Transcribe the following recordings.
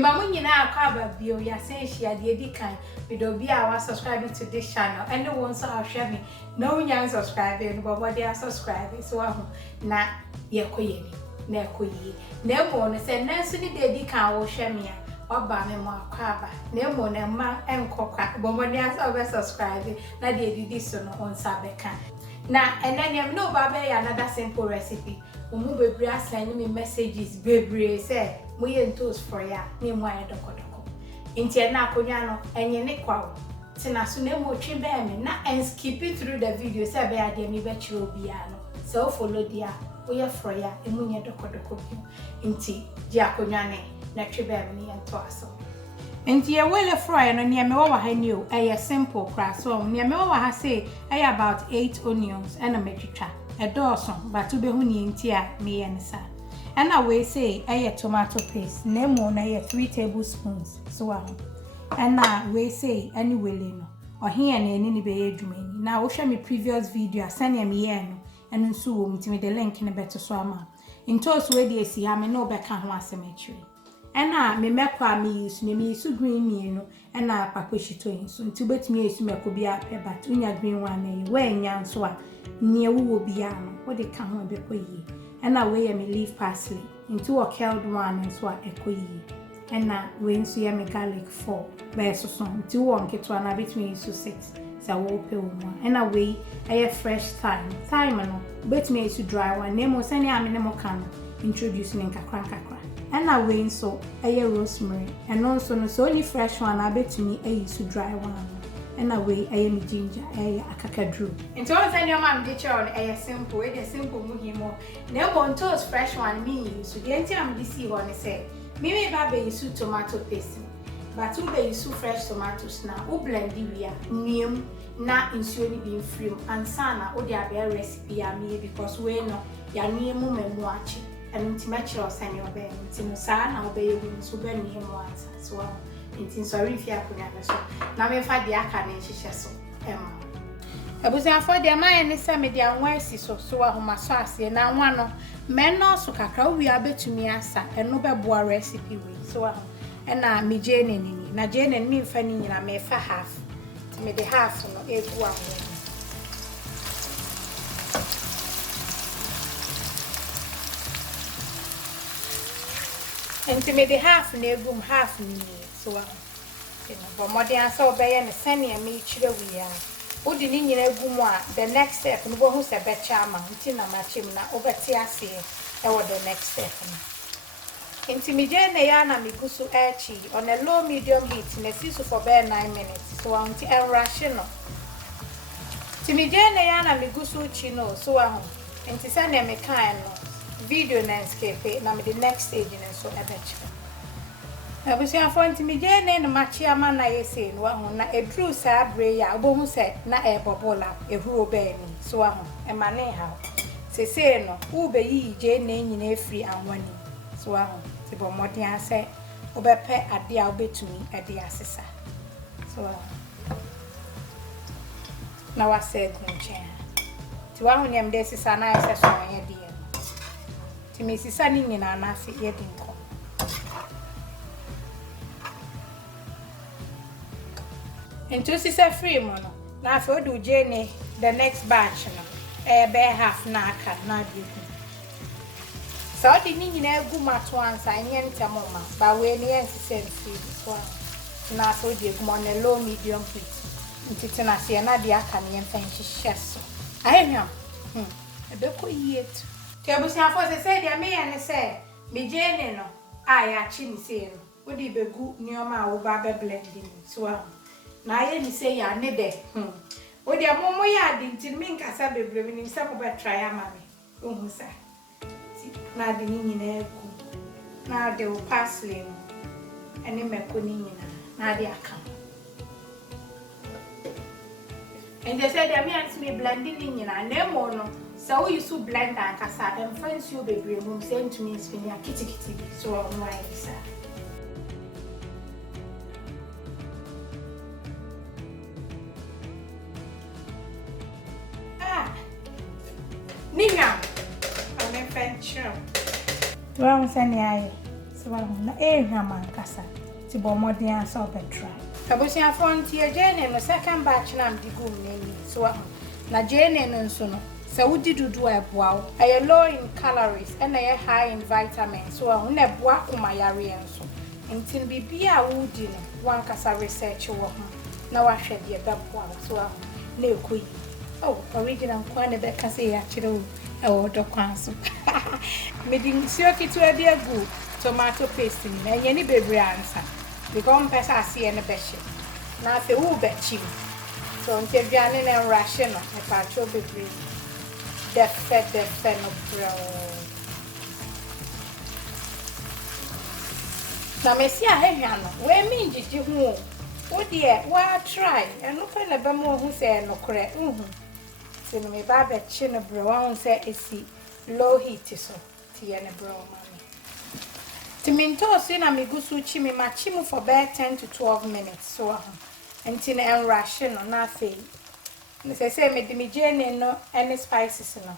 Mama nyina akwa bio ya say she ade edi kan we do be our subscribe to this channel and the ones who share me no nya subscribe and but they are subscribe so na ye koye ni na koye na mo no say na so ni de edi kan wo share me a oba me mo akwa ba na mo na ma enkokwa but they are subscribe na de edi so no on sabeka na and then you know baba another simple recipe umu bebre asend me messages bebre say mo ye toast for ya na mo aye dokodoko nti na akonya no enye ne kwawo tina so na mo twi be me na and skip it through the video say be ade me be kire obi ano so follow dia wo ye for ya emu nye dokodoko bi nti di akonya ne na twi be me ye to aso nti ye wele fry no ne me wo ha ni o eye simple crack so ne me wo ha say eye about 8 onions and a metwitwa e dawson but to be hu ni nti a me ye nsa and we say tomato paste nemo na 3 tablespoons so and we say any wele no or here na ni be adwumani na wo hwe me previous video asane me ye no and nso wo mtime the link ne beto so ama into so we dey see ha me no be ka ho asemachiri and me mekwa me use green me no and pakoshito yin so nti betimi use meko bia pe but unya green one na we nya nso a ne wo bia no wo de ka ho be koyi and we me leaf parsley into a killed one and so ekoyi and we nso ye me garlic 4 by so into one keto na between so 6 so wo pe wo and we fresh thyme no betimi use dry one name send ya me ne mo kan introducing kakra and we nso rosemary and also no so only fresh one betimi use dry one and away me ginger akakadru into all send your mom get on simple muhimo na bon toast fresh one me so the enti am this one say me ba use tomato paste but we be use fresh tomatoes na we blend the niem na nsuo ni bi free ansa na we dey abia recipe ya me because we no ya niem memu achi and nti match send your be nti no sa na we be so be niem ansa so nti sorry if you akunya so na me fa dia aka na nhihye so abusia for dia man ni se me dia nwa asi so ahoma so ase na nwa no me no so kakra wi abetumi asa eno beboa recipe we so aho na me jene ni na jene ni mfa ni nyina me fa half ti me de half no egu aho enti me de half na egum half ni so but modern answer obey and send me chire we ya odi ni nyina egum a the next step no bo hu se be chama nti na ma chim na obeti ase e wo the next step no enti mi je na ya na mi gusu echi on a low medium heat na sisu for bare 9 minutes so anti en rush no ti mi je na ya na mi gusu chi no so ahu enti sa na me kan no video na escape na me the next stage na so ebechi abusia fonti mi je na machi ama na yese no ahu na edru sa bre ya obohu se na e bobola ehuro be ni so ahu e mane ha sese no u be yi je na nyina efri anwani so ahu ti bo modern ase obepe ade a obetumi ade asesa so na wase gunche ti wa hu nyam de sesa na ese so ye de ti mi sesa ni nyina na afi ye de nko into sisa free mono na afi odu je the next batch no be half na aka na de so di ni nyina egu mato ansa nye ntamo ma ba we ni ensise free so na so di egu on low medium heat nti na se na de aka ne mfa nhihye so ahemia ebe ko yet ke abusi afo se dia me ya ne se me je ne no aya chi ni se no wo di begu nioma wo ba be blending so na aye ni se ya ne de wo dia momo ya di nti mi nkasa bebre mi ni se mo be try ama me ohun sa na de ni nyina egu na de o parsley ene meko ni nyina na de aka and they said they meant me blending ni nyina na mo no so we use blend and kasa and friends you bebre mum say to me spin ya kitty so on why this Ninya I'm a friend sure well send ya So na ehwama nkasa ti bo modern asa obetry abusia fon ti agene no second batch na mdigum nani so na jene no nso no se wudi dudu eboa aye low in calories and aye high in vitamins so na eboa kuma yare enso ntin bibia wudi no wan kasa research wo ho na wa hwede beboa so na ekoyi original kwane be kasa ya kire o do kwanso medin sio kitu ade agu tomato paste ni enye ni bebre ansa because pesa ase ne behye na afi wo bechi so nte biane na ration no e pa cho bebre defe no bro na mesi ahehwa no we mi njiji hu wo de wa try eno pa na be mo hu se no kore no me ba be chi no bro won say esi low heat so ti ye ne bro mami timinto so na me gusu chi me ma chi mu for about 10 to 12 minutes so enti na en ration no na fe me say me de me jene no any spices no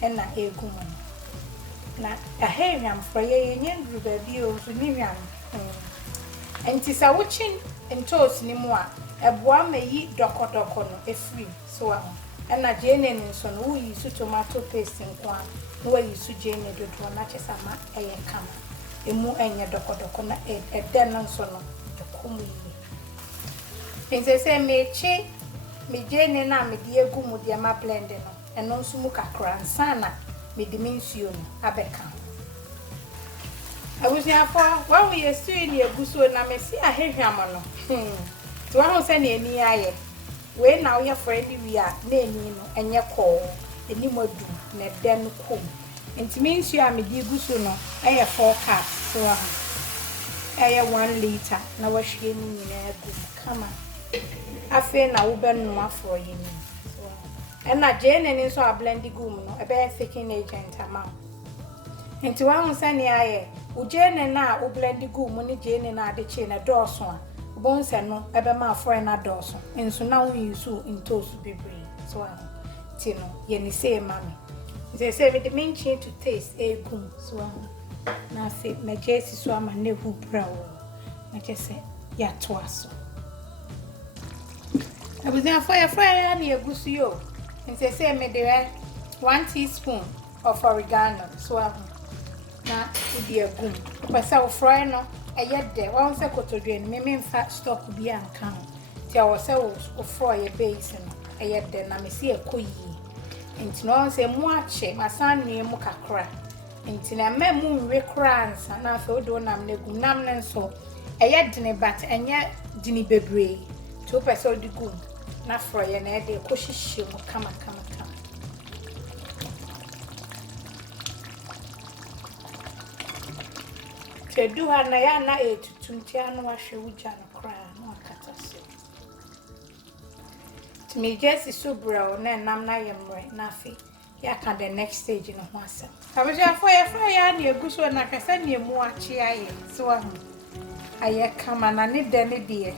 en na egu mo na ahehwam for ye nyendru ba bi o so ni hwam enti sa wo chi entos ni mu a eboa mayi dokodoko no efri so na jene nso no wo yi su tomato paste nkwa no wo yi su jene dodo na chesa ma eye kama emu enye dokodoko na eden nso no ekomu yi nse se mechi me jene na me die egu mu de ma blend no eno nso mu kakra nsa na me de mensuo no abeka awusia fo wa wo ye stew ni eguso na me si ahehwam no to wa ho se na eni aye we now your friend we are neni no enye call eni modu na den kom enti nsu a me di guso no eye 4 cups so eye 1 liter na wa hwe ni nyina egu kama afi na wo be no afro yi ni so na jene ni so a blend gum no e be thickening agent ama enti wa hu sani aye u jene na u blend gum ni jene na ade che na dooso a bonse no ebe ma afro na dooso enso na wo yusu intosu bebre so tino ye ni say mami they say with the main chain to taste egum so na fe me jesi so ama ne hu brawo na kese ya toaso abuzia fire ya ni egusu yo and say me de 1 teaspoon of oregano so na udi egum pesa wo fry no ayede won se kotodwe ni me mfa stock bi anka ti awo se wo fry ye base no ayede na me si ekoyi enti no se mu ache masanu mu kakra enti na memu nwe kra ansa na afa odo nam na gum nam ne nso ayede ne bat enye dini bebre to pesa odi gum na fry ye na ede ko hihye mu kama Tedu hana ya na etutunti anu wahwe wuja no kra no akata so. Timi jesi subra na nam na yemre na afi ya ka the next stage no ho asem. Abeja fo ya na eguso na kasa na emu achi aye so ahu. Aye kama na ne de ne de.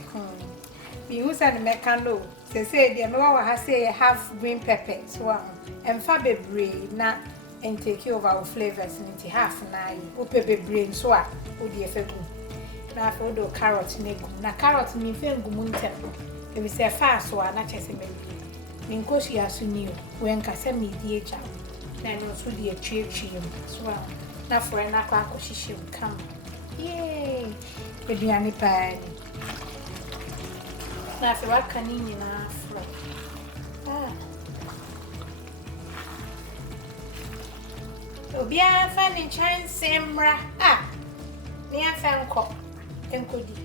Bi husa ne meka no. Se de me wa ha say half green pepper so ahu. Emfa bebre na and take over our flavors into half na upepe brain so a odi efegu na for do carrot negu na carrot mi fengu munte e bi se fa so a na chese me mi nkoshi asu ni o we nka se mi di echa na no so di etwe so a na for na kwa akohihye kam yay eduane pa ni na se wa kanini na afro Obia fa ni chance mra ni afa enkodi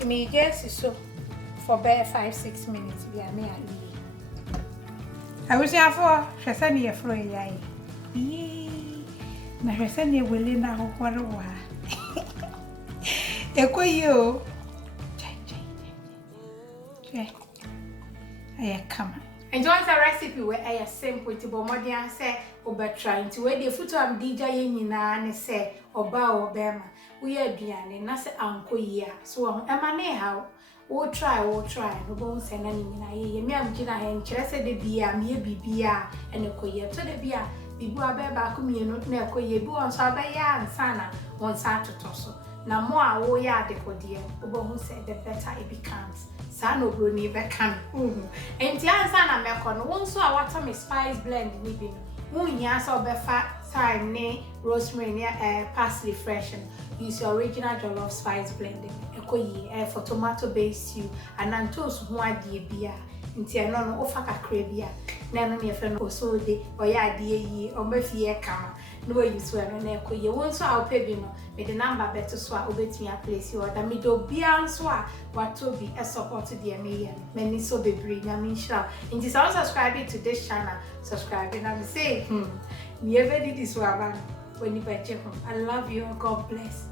to me just so for about 5-6 minutes we are me I wish I for Shasani a fro yai. Yee, na Shasani Wele na Hokwarwa. Eko yo. I come. Enjoy the recipe where I simple to Bomodian say, oba trying to we the foot am DJ ye nyina ne say oba obema we aduane na se anko yi a so ema ne hawo wo try no bon se na nyina ye me am gina he nkire se de bia me bibia ene koye to de bia bibu abeba ko mienu na koye bi won so abaya ansana won sa totoso na mo a wo ya de kodie wo hu se the better it becomes sa no bro ni be kan enti ansana me ko no won so a water me spice blend ni bi no munya so be fa thyme ne rosemary ne parsley fresh use your original jollof spice blending ekoyi for tomato based stew and antos ho ade bia nti eno no ofa kakra bia na no ne fe no osode oya ade yi o mafie kama no we use eno na ekoyi won so a ope bi no me the number beto so a obetumi a place order me do bia nso a wato bi e support the me ye many so bebre na me sha nti so subscribe to this channel subscribe and I'm say me ever did this one when you I love you. God bless.